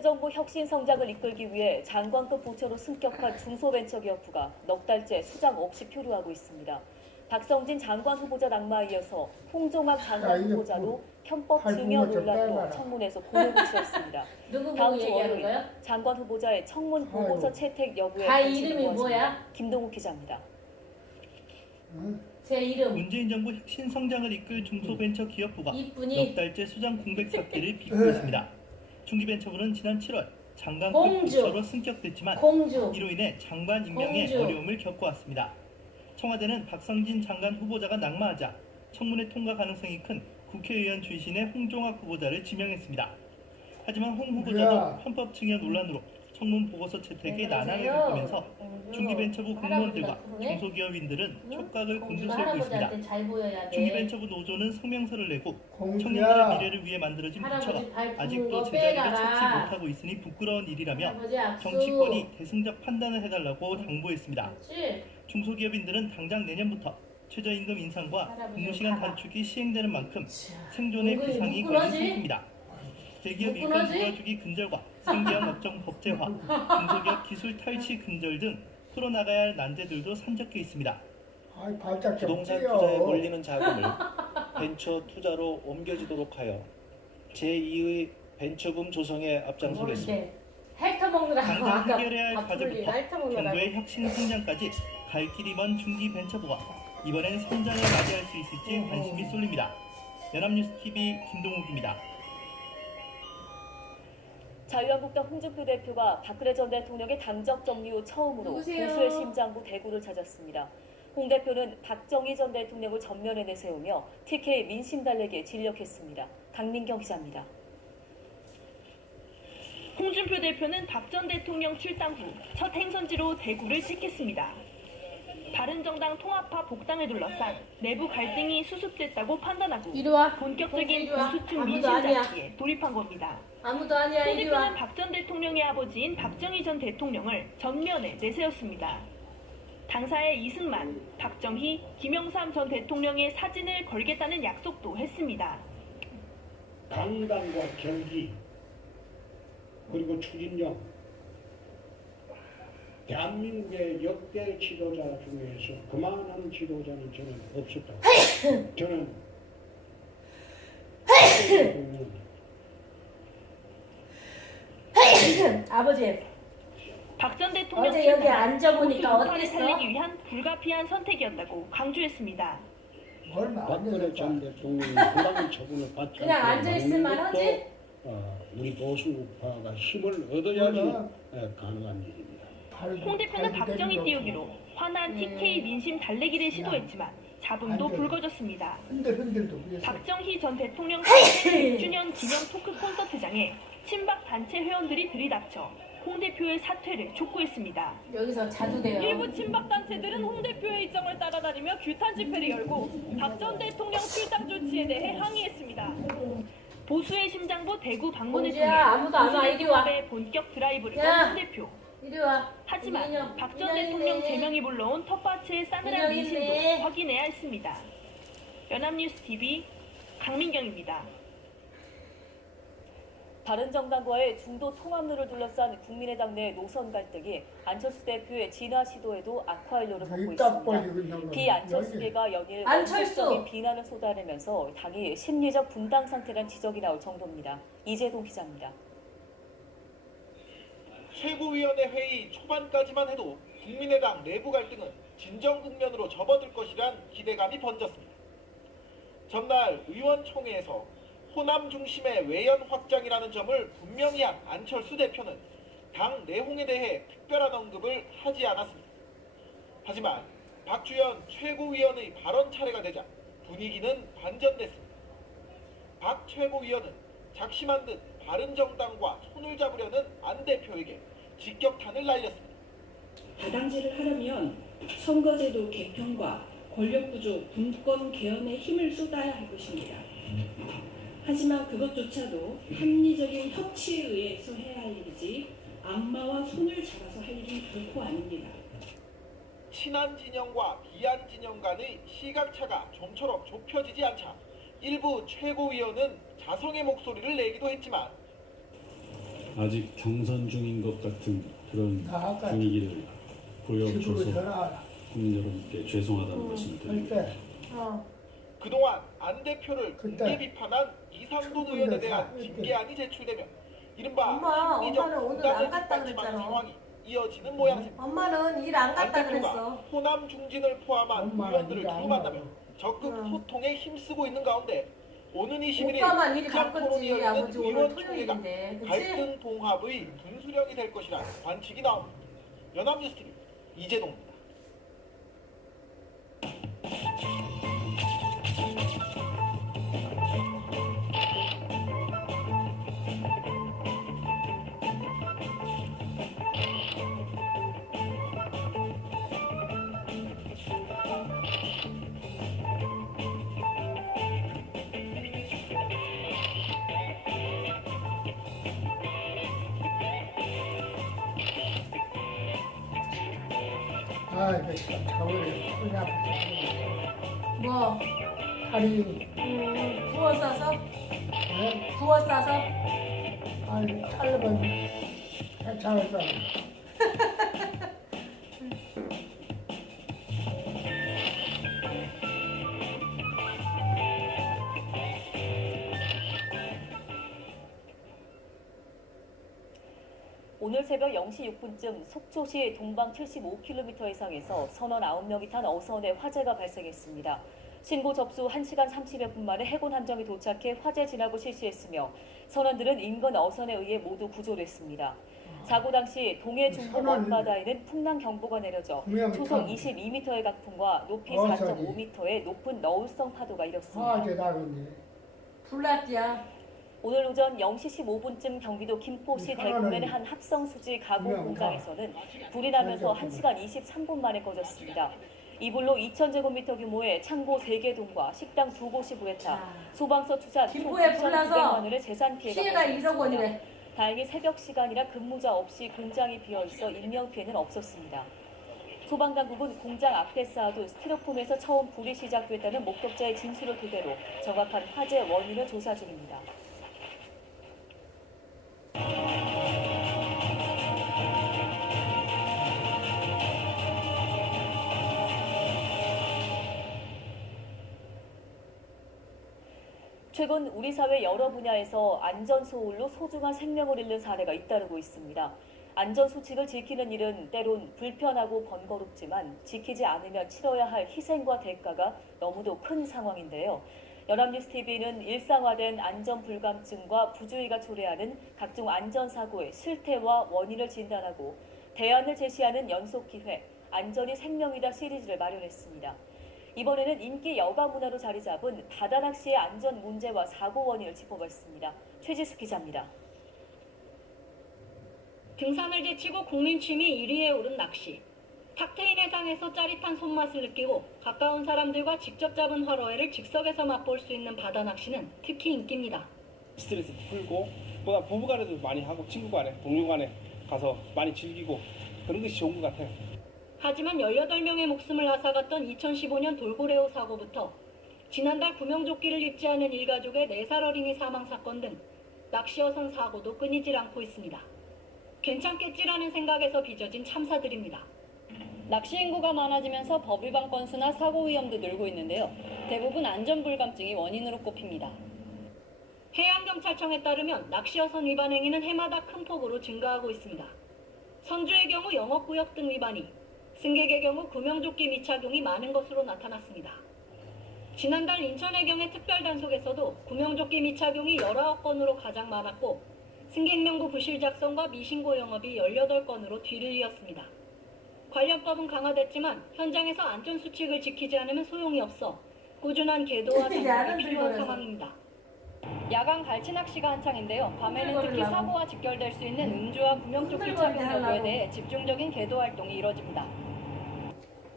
정부 혁신 성장을 이끌기 위해 장관급 부처로 승격한 중소벤처기업부가 넉 달째 수장 없이 표류하고 있습니다. 박성진 장관 후보자 낙마에 이어서 홍종학 장관 후보자도 편법 증여 논란으로 청문회에서 공을 치렀습니다. 다음 주 월요일 장관 후보자의 청문 보고서 채택 여부에 이름이 뭐야? 김동욱 기자입니다. 제 이름. 문재인 정부 혁신 성장을 이끌 중소벤처기업부가 이쁜이. 넉 달째 수장 공백 사태를 빚고 있습니다. 중기벤처부는 지난 7월 장관급 공주. 부처로 승격됐지만 이로 인해 장관 임명에 공주. 어려움을 겪어왔습니다. 청와대는 박성진 장관 후보자가 낙마하자 청문회 통과 가능성이 큰 국회의원 출신의 홍종학 후보자를 지명했습니다. 하지만 홍 후보자도 편법 증여 논란으로 청문 보고서 채택에 난항을 겪으면서 중기벤처부 공무원들과 중소기업인들은 촉각을 곤두세우고 있습니다. 중기벤처부 노조는 성명서를 내고 청년들의 미래를 위해 만들어진 부처가 아직도 제자리를 찾지 못하고 있으니 부끄러운 일이라며 정치권이 대승적 판단을 해달라고 당부했습니다. 중소기업인들은 당장 내년부터 최저임금 인상과 근무시간 단축이 시행되는 만큼 생존의 비상이 걸린 상태입니다. 대기업 일감 도와주기 근절과 생계형 업종 법제화, 중소기업 기술 탈취 근절 등 풀어나가야 할 난제들도 산적해 있습니다. 부동산 투자에 몰리는 자금을 벤처 투자로 옮겨지도록 하여 제2의 벤처붐 조성에 앞장서겠습니다. 당장 해결해야 할 과제부터 정부의 혁신 성장까지 갈 길이 먼 중기벤처부가 이번엔 성장을 맞이할 수 있을지 관심이 쏠립니다. 연합뉴스TV 김동욱입니다. 자유한국당 홍준표 대표가 박근혜 전 대통령의 당적 정리 후 처음으로 보수의 심장부 대구를 찾았습니다. 홍 대표는 박정희 전 대통령을 전면에 내세우며 TK 민심 달래기에 진력했습니다. 강민경 기자입니다. 홍준표 대표는 박 전 대통령 출당 후 첫 행선지로 대구를 택했습니다. 바른정당 통합파 복당을 둘러싼 내부 갈등이 수습됐다고 판단하고 본격적인 보수층 민심 잡기에 돌입한 겁니다. 아무도 아니야. 홍 대표는 박 전 대통령의 아버지인 박정희 전 대통령을 전면에 내세웠습니다. 당사의 이승만, 박정희, 김영삼 전 대통령의 사진을 걸겠다는 약속도 했습니다. 강단과 경기 그리고 추진력 대한민국의 역대 지도자 중에서 그만한 지도자는 저는 없었다고 저는 아버지 박 전 대통령 어제 여기 앉아보니까 어땠어? 어땠어? 살리기 위한 불가피한 선택이었다고 강조했습니다. 박근혜 전 대통령이 부당한 처분을 받지 그냥 앉아있을만 하지? 우리 보수파가 힘을 얻어야지 가능한 일입니다. 홍 대표는 박정희 띄우기로 환한 TK 민심 달래기를 시도했지만 잡음도 불거졌습니다. 박정희 전 대통령 100주년 기념 토크 콘서트장에 친박 단체 회원들이 들이닥쳐 홍 대표의 사퇴를 촉구했습니다. 여기서 자두대요. 일부 친박 단체들은 홍 대표의 일정을 따라다니며 규탄 집회를 열고 박 전 대통령 출당 조치에 대해 항의했습니다. 보수의 심장부 대구 방문을 통해 아무도 안 와. 이리 와. 보수의 본격 드라이브를 야. 건 홍 대표. 이리 와. 하지만 박 전 대통령 제명이 불러온 텃밭의 싸늘한 민심도 확인해야 했습니다. 연합뉴스TV 강민경입니다. 바른정당과의 중도 통합로를 둘러싼 국민의당 내 노선 갈등이 안철수 대표의 진화 시도에도 악화하려를 보고 있습니다. 비안철수계가 연일 원칙적인 비난을 쏟아내면서 당이 심리적 분당 상태란 지적이 나올 정도입니다. 이재동 기자입니다. 최고위원회 회의 초반까지만 해도 국민의당 내부 갈등은 진정 국면으로 접어들 것이란 기대감이 번졌습니다. 전날 의원총회에서 호남 중심의 외연 확장이라는 점을 분명히 한 안철수 대표는 당 내홍에 대해 특별한 언급을 하지 않았습니다. 하지만 박주현 최고위원의 발언 차례가 되자 분위기는 반전됐습니다. 박 최고위원은 작심한 듯 바른정당과 손을 잡으려는 안 대표에게 직격탄을 날렸습니다. 다당제를 하려면 선거제도 개편과 권력구조, 분권 개헌에 힘을 쏟아야 할 것입니다. 하지만 그것조차도 합리적인 협치에 의해서 해야 할 일이지 악마와 손을 잡아서 할 일은 결코 아닙니다. 친한 진영과 비한 진영 간의 시각차가 좀처럼 좁혀지지 않자 일부 최고위원은 자성의 목소리를 내기도 했지만 아직 경선 중인 것 같은 그런 나 아까 분위기를 보여줘서 집으로 전화 국민 여러분께 죄송하다는 말씀을 드립니다. 할때 그동안 안 대표를 그때 공개 비판한 이상돈 의원에 대한 징계안이 제출되면 이른바 엄마, 합리적 엄마는 오늘 공단을 안 갔다 뒷받침하는 그랬잖아. 상황이 이어지는 모양새입니다. 엄마는 일 안 안 갔다 대표가 그랬어. 호남 중진을 포함한 엄마는 의원들을 일안 두루 만나며 가고. 적극 응. 소통에 힘쓰고 있는 가운데 오는 21일 오빠만 일이 극장 바빴지. 토론이 열리는 아버지 오늘 의원총회가 토요일인데. 그치? 갈등 봉합의 분수령이 될 것이라는 관측이 나옵니다. 연합뉴스 TV 이재동입니다. 아 이거 참 자고를 손이 아프지. 뭐, 다리 부어 싸서? 네? 부어 싸서? 아니 짧으면 괜찮을 거야. 오늘 새벽 0시 6분쯤 속초시 동방 75km 해상에서 선원 9명이 탄 어선에 화재가 발생했습니다. 신고 접수 1시간 30여 분 만에 해군 함정이 도착해 화재 진압을 실시했으며 선원들은 인근 어선에 의해 모두 구조됐습니다. 사고 당시 동해 중부 먼바다에는 풍랑 경보가 내려져 초속 22m의 강풍과 높이 4.5m의 높은 너울성 파도가 일었습니다. 화재 나겠네. 불났지야. 오늘 오전 0시 15분쯤 경기도 김포시 대구면의 한 합성수지 가공 공장에서는 불이 나면서 1시간 23분 만에 꺼졌습니다. 이 불로 2,000제곱미터 규모의 창고 3개 동과 식당 2곳이 불에 타 소방서 투자 총 김포에 불 나서 2,900만 원의 재산 피해가 피해가 1억 원이래. 발생했습니다. 다행히 새벽 시간이라 근무자 없이 공장이 비어있어 인명피해는 없었습니다. 소방당국은 공장 앞에 쌓아둔 스티로폼에서 처음 불이 시작됐다는 목격자의 진술을 토대로 정확한 화재 원인을 조사 중입니다. 최근 우리 사회 여러 분야에서 안전소홀로 소중한 생명을 잃는 사례가 잇따르고 있습니다. 안전수칙을 지키는 일은 때론 불편하고 번거롭지만 지키지 않으면 치러야 할 희생과 대가가 너무도 큰 상황인데요. 연합뉴스TV는 일상화된 안전불감증과 부주의가 초래하는 각종 안전사고의 실태와 원인을 진단하고 대안을 제시하는 연속기회 안전이 생명이다 시리즈를 마련했습니다. 이번에는 인기 여가 문화로 자리 잡은 바다낚시의 안전 문제와 사고 원인을 짚어봤습니다. 최지숙 기자입니다. 등산을 제치고 국민 취미 1위에 오른 낚시. 탁 트인 해상에서 짜릿한 손맛을 느끼고 가까운 사람들과 직접 잡은 화로회를 즉석에서 맛볼 수 있는 바다 낚시는 특히 인기입니다. 스트레스 풀고 보다 부부간에도 많이 하고 친구간에 동료간에 가서 많이 즐기고 그런 것이 좋은 것 같아요. 하지만 18명의 목숨을 앗아갔던 2015년 돌고래호 사고부터 지난달 구명조끼를 입지 않은 일가족의 4살 어린이 사망 사건 등 낚시어선 사고도 끊이질 않고 있습니다. 괜찮겠지라는 생각에서 빚어진 참사들입니다. 낚시 인구가 많아지면서 법 위반 건수나 사고 위험도 늘고 있는데요. 대부분 안전불감증이 원인으로 꼽힙니다. 해양경찰청에 따르면 낚시어선 위반 행위는 해마다 큰 폭으로 증가하고 있습니다. 선주의 경우 영업구역 등 위반이, 승객의 경우 구명조끼 미착용이 많은 것으로 나타났습니다. 지난달 인천해경의 특별단속에서도 구명조끼 미착용이 19건으로 가장 많았고 승객명부 부실 작성과 미신고 영업이 18건으로 뒤를 이었습니다. 관련법은 강화됐지만 현장에서 안전수칙을 지키지 않으면 소용이 없어 꾸준한 계도와 단속이 필요한 상황입니다. 야간 갈치 낚시가 한창인데요. 밤에는 특히 사고와 직결될 수 있는 음주와 구명조끼 착용 여부에 대해 집중적인 계도 활동이 이뤄집니다.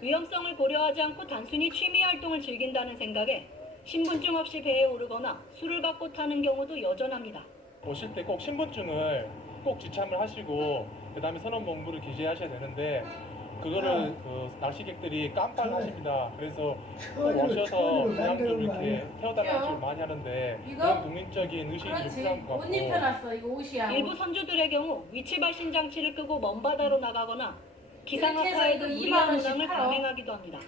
위험성을 고려하지 않고 단순히 취미 활동을 즐긴다는 생각에 신분증 없이 배에 오르거나 술을 받고 타는 경우도 여전합니다. 오실 때 꼭 신분증을 꼭 지참을 하시고 그 다음에 선원본부를 기재하셔야 되는데 그거를 낚시객들이 깜빡하십니다. 그래서 꼭 오셔서 그냥 좀 이렇게 태워달라는 식으로 많이 하는데 그런 국민적인 의식이 좀 필요한 것 옷 같고 입혀놨어. 이거 옷이야. 일부 선주들의 경우 위치 발신 장치를 끄고 먼 바다로 나가거나 기상 이렇게 해서 악화에도 이거 무리한 2만 원씩 운항을 팔아. 감행하기도 합니다.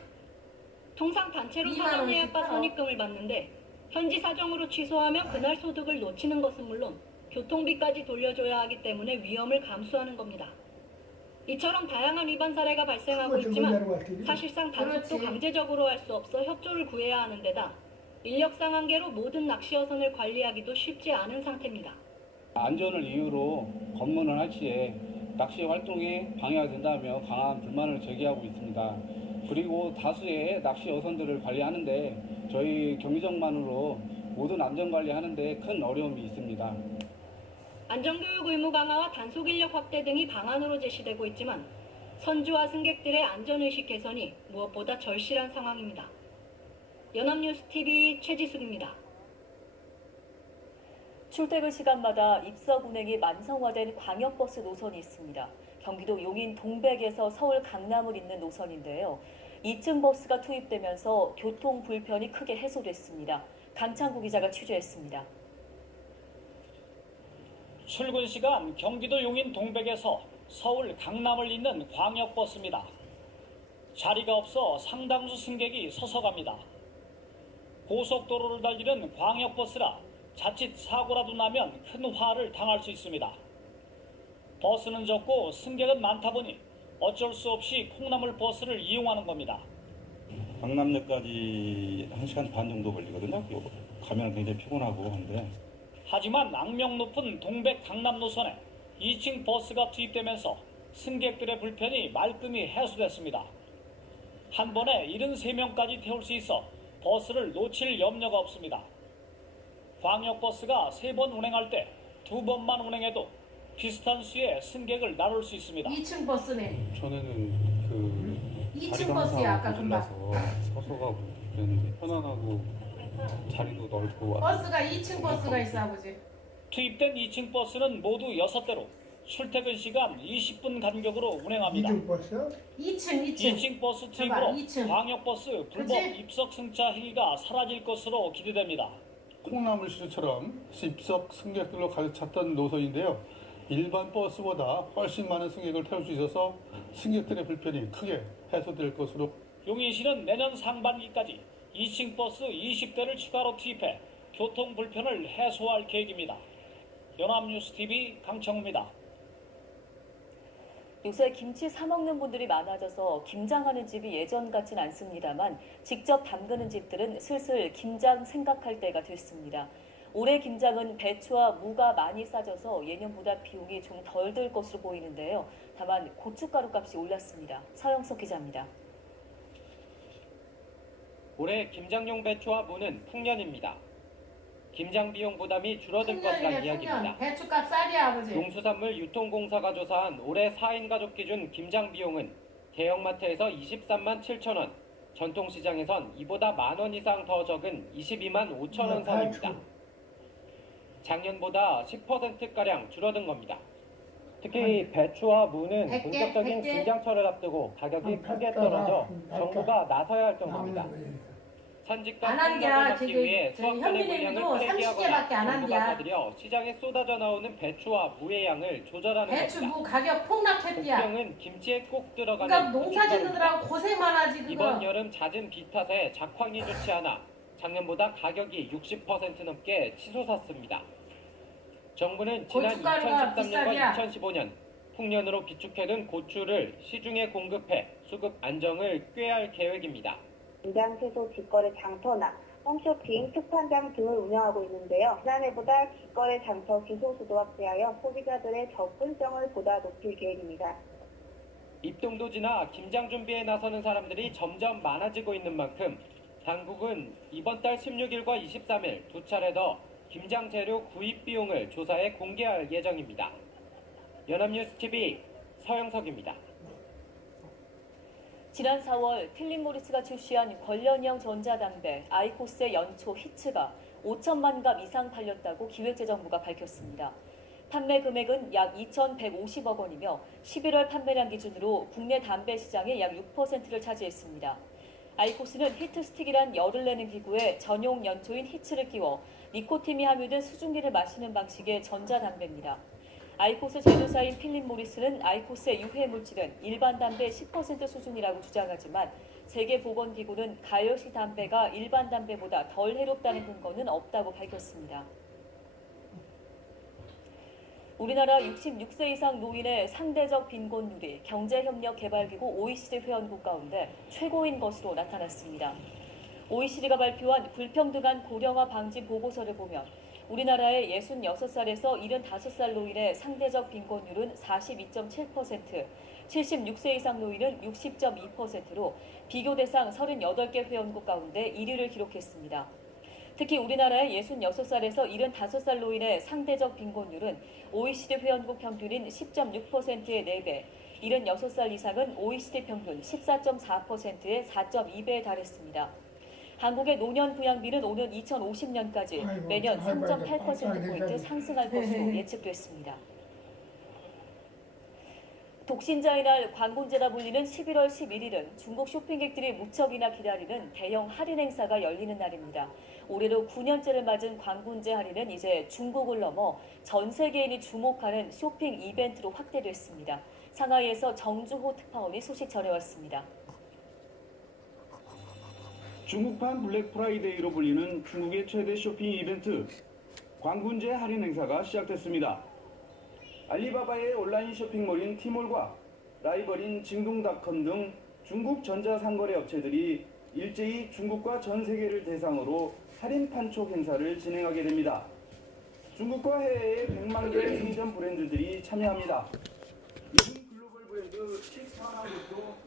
통상 단체로 2만 사전 원씩 예약과 팔아. 선입금을 받는데 현지 사정으로 취소하면 그날 소득을 놓치는 것은 물론 교통비까지 돌려줘야 하기 때문에 위험을 감수하는 겁니다. 이처럼 다양한 위반 사례가 발생하고 있지만 사실상 단속도 그렇지. 강제적으로 할 수 없어 협조를 구해야 하는 데다 인력상 한계로 모든 낚시 어선을 관리하기도 쉽지 않은 상태입니다. 안전을 이유로 검문을 할 시에 낚시 활동에 방해가 된다며 강한 불만을 제기하고 있습니다. 그리고 다수의 낚시 어선들을 관리하는데 저희 경비정만으로 모든 안전관리하는데 큰 어려움이 있습니다. 안전교육 의무 강화와 단속 인력 확대 등이 방안으로 제시되고 있지만 선주와 승객들의 안전의식 개선이 무엇보다 절실한 상황입니다. 연합뉴스TV 최지숙입니다. 출퇴근 시간마다 입석 운행이 만성화된 광역버스 노선이 있습니다. 경기도 용인 동백에서 서울 강남을 잇는 노선인데요. 2층 버스가 투입되면서 교통 불편이 크게 해소됐습니다. 강창구 기자가 취재했습니다. 출근 시간 경기도 용인 동백에서 서울 강남을 잇는 광역버스입니다. 자리가 없어 상당수 승객이 서서 갑니다. 고속도로를 달리는 광역버스라 자칫 사고라도 나면 큰 화를 당할 수 있습니다. 버스는 적고 승객은 많다 보니 어쩔 수 없이 콩나물 버스를 이용하는 겁니다. 강남역까지 1시간 반 정도 걸리거든요. 가면 굉장히 피곤하고 한데. 하지만 악명 높은 동백 강남 노선에 2층 버스가 투입되면서 승객들의 불편이 말끔히 해소됐습니다. 한 번에 73명까지 태울 수 있어 버스를 놓칠 염려가 없습니다. 광역버스가 3번 운행할 때 2번만 운행해도 비슷한 수의 승객을 나눌 수 있습니다. 2층 버스네. 전에는 2층 버스야 아까 금방. 서서 가고 그랬는데 편안하고 자리도 넓고 버스가 2층 버스가 있어 아버지. 투입된 2층 버스는 모두 6대로 출퇴근 시간 20분 간격으로 운행합니다. 2층 버스? 2층 버스 투입으로 2층. 광역버스 불법 그치? 입석 승차 행위가 사라질 것으로 기대됩니다. 콩나물 시루처럼 입석 승객들로 가득 찼던 노선인데요. 일반 버스보다 훨씬 많은 승객을 태울 수 있어서 승객들의 불편이 크게 해소될 것으로. 용인시는 내년 상반기까지 2층 버스 20대를 추가로 투입해 교통 불편을 해소할 계획입니다. 연합뉴스TV 강청우입니다. 요새 김치 사 먹는 분들이 많아져서 김장하는 집이 예전 같진 않습니다만 직접 담그는 집들은 슬슬 김장 생각할 때가 됐습니다. 올해 김장은 배추와 무가 많이 싸져서 예년보다 비용이 좀 덜 들 것으로 보이는데요. 다만 고춧가루 값이 올랐습니다. 서영석 기자입니다. 올해 김장용 배추와 무는 풍년입니다. 김장 비용 부담이 줄어들 것이란 이야기입니다. 배추값 쌀이야 아버지. 농수산물 유통공사가 조사한 올해 4인 가족 기준 김장 비용은 대형마트에서 23만 7천 원, 전통시장에선 이보다 만원 이상 더 적은 22만 5천 원 선입니다. 작년보다 10%가량 줄어든 겁니다. 특히 배추와 무는 본격적인 김장철을 앞두고 가격이 크게 떨어져 정부가 나서야 할 정도입니다. 산직과 풍력을 막기 위해 수확권의 물량을 폐기하거나 정부가 사들여 시장에 쏟아져 나오는 배추와 무의 양을 조절하는 배추 겁니다. 무 가격 폭락했디야. 국경은 김치에 꼭 들어가는 그러니까 농사 짓느라고 고생 많아지 그거. 이번 여름 잦은 비 탓에 작황이 좋지 않아 작년보다 가격이 60% 넘게 치솟았습니다. 정부는 지난 2013년과 2015년 풍년으로 비축해둔 고추를 시중에 공급해 수급 안정을 꾀할 계획입니다. 김장 채소 직거래 장터나 홈쇼핑, 특판장 등을 운영하고 있는데요. 지난해보다 직거래 장터 기소수도 확대하여 소비자들의 접근성을 보다 높일 계획입니다. 입동도 지나 김장 준비에 나서는 사람들이 점점 많아지고 있는 만큼 당국은 이번 달 16일과 23일 두 차례 더 김장 재료 구입 비용을 조사해 공개할 예정입니다. 연합뉴스TV 서영석입니다. 지난 4월 필립 모리스가 출시한 관련형 전자담배 아이코스의 연초 히츠가 5천만 갑 이상 팔렸다고 기획재정부가 밝혔습니다. 판매 금액은 약 2,150억 원이며 11월 판매량 기준으로 국내 담배 시장의 약 6%를 차지했습니다. 아이코스는 히트스틱이란 열을 내는 기구에 전용 연초인 히츠를 끼워 니코틴이 함유된 수증기를 마시는 방식의 전자담배입니다. 아이코스 제조사인 필립 모리스는 아이코스의 유해 물질은 일반 담배 10% 수준이라고 주장하지만 세계보건기구는 가열식 담배가 일반 담배보다 덜 해롭다는 근거는 없다고 밝혔습니다. 우리나라 66세 이상 노인의 상대적 빈곤율이 경제협력개발기구 OECD 회원국 가운데 최고인 것으로 나타났습니다. OECD가 발표한 불평등한 고령화 방지 보고서를 보면 우리나라의 66살에서 75살 노인의 상대적 빈곤율은 42.7%, 76세 이상 노인은 60.2%로 비교 대상 38개 회원국 가운데 1위를 기록했습니다. 특히 우리나라의 66살에서 75살 노인의 상대적 빈곤율은 OECD 회원국 평균인 10.6%의 4배, 76살 이상은 OECD 평균 14.4%의 4.2배에 달했습니다. 한국의 노년 부양비는 오는 2050년까지 매년 3.8%포인트 상승할 것으로 예측됐습니다. 독신자의 날 관군제라 불리는 11월 11일은 중국 쇼핑객들이 무척이나 기다리는 대형 할인 행사가 열리는 날입니다. 올해로 9년째를 맞은 관군제 할인은 이제 중국을 넘어 전 세계인이 주목하는 쇼핑 이벤트로 확대됐습니다. 상하이에서 정주호 특파원이 소식 전해왔습니다. 중국판 블랙 프라이데이로 불리는 중국의 최대 쇼핑 이벤트 관군제 할인 행사가 시작됐습니다. 알리바바의 온라인 쇼핑몰인 티몰과 라이벌인 징동닷컴 등 중국 전자상거래 업체들이 일제히 중국과 전 세계를 대상으로 할인 판촉 행사를 진행하게 됩니다. 중국과 해외의 100만 개의 편의점 브랜드들이 참여합니다. 이 글로벌 브랜드 킥스하나부터